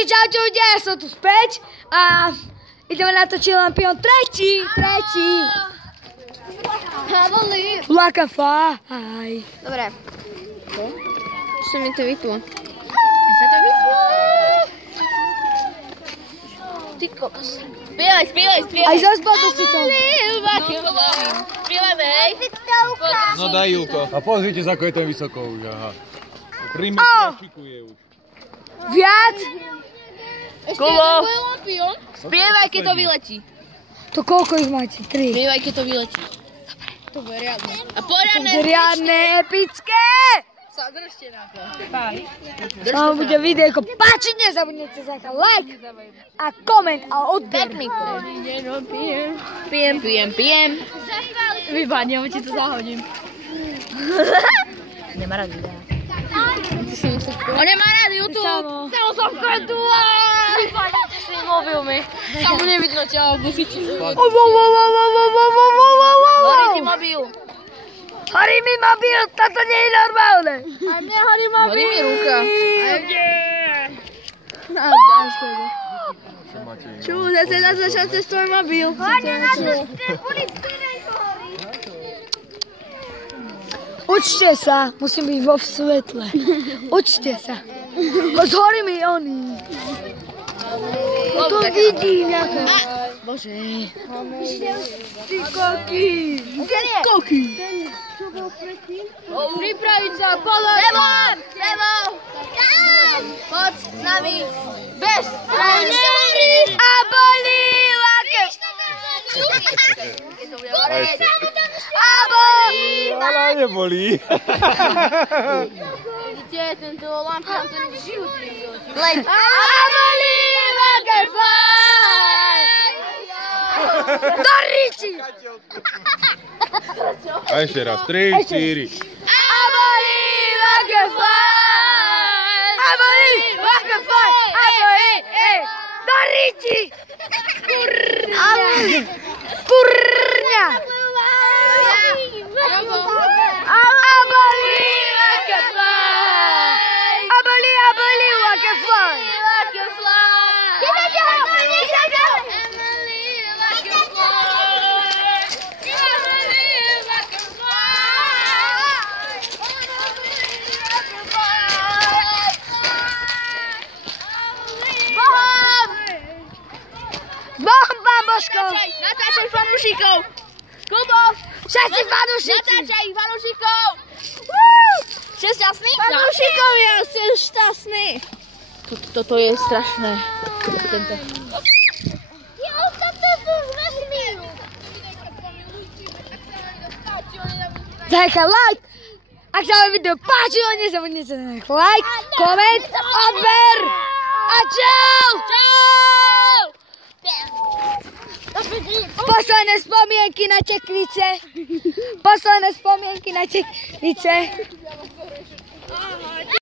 Takže čaute ľudia, ja som tu späť a ideme natočiť Lampion tretí. Laka faj. Dobre. Ešte mi to vyplo. Sa to vyplo. Ty kokos. Spievaj. Aj zaspáte si to. Spievajme, hej. No daj Julko. A pozrite sa, ako je ten vysoko už, aha. Pri metri šikuje už. Viac? Kubo. Spievaj, keď to vyletí. To koľko ich máte? 3. Spievaj, keď to vyletí. To bude riadne. A poriadne. Riadne, epické. Držte na to. To bude videjko. Páčiť nezabudnete za like a koment a odber. Pijem. Vypadne, ti to zahodím. Nemá rád videa. On nemá rád YouTube. Samo som kredula. Vypadnete s tým mobilmi. Samo nevidno ťa, bufiči. Horí ti mobil. Horí mi mobil, toto nie je normálne. A mne horí mobil. Horí mi ruka. Čo, zase začal cez tvoj mobil. Učte sa, musím byť vo svetle. Učte sa. Zhorí mi oný. To vidím. Bože. Ty koky. Pripraviť sa, pozor. Sebou. Poď s nami. Bež. A bolí lake. A bolí. Ale nebolí. Vidíte, tento Lampion, ten životný. A bolí lake faj. Do riči. A ešte raz, 3, 4. A bolí lake faj. A bolí lake faj. A bolí, do riči. Kurňa. A bolí lake faj. A bolí lake faj. Natáčaj fanúšikov! Kubo! Všetci fanúšici! Natáčaj fanúšikov! Ste šťastní? Fanúšikovia, ste šťastní! Toto je strašné. Tento. Dajte like! Ak sa vám video páčilo, nezabudnite na like, koment, odber! A čau! Posledné spomienky na tekvice.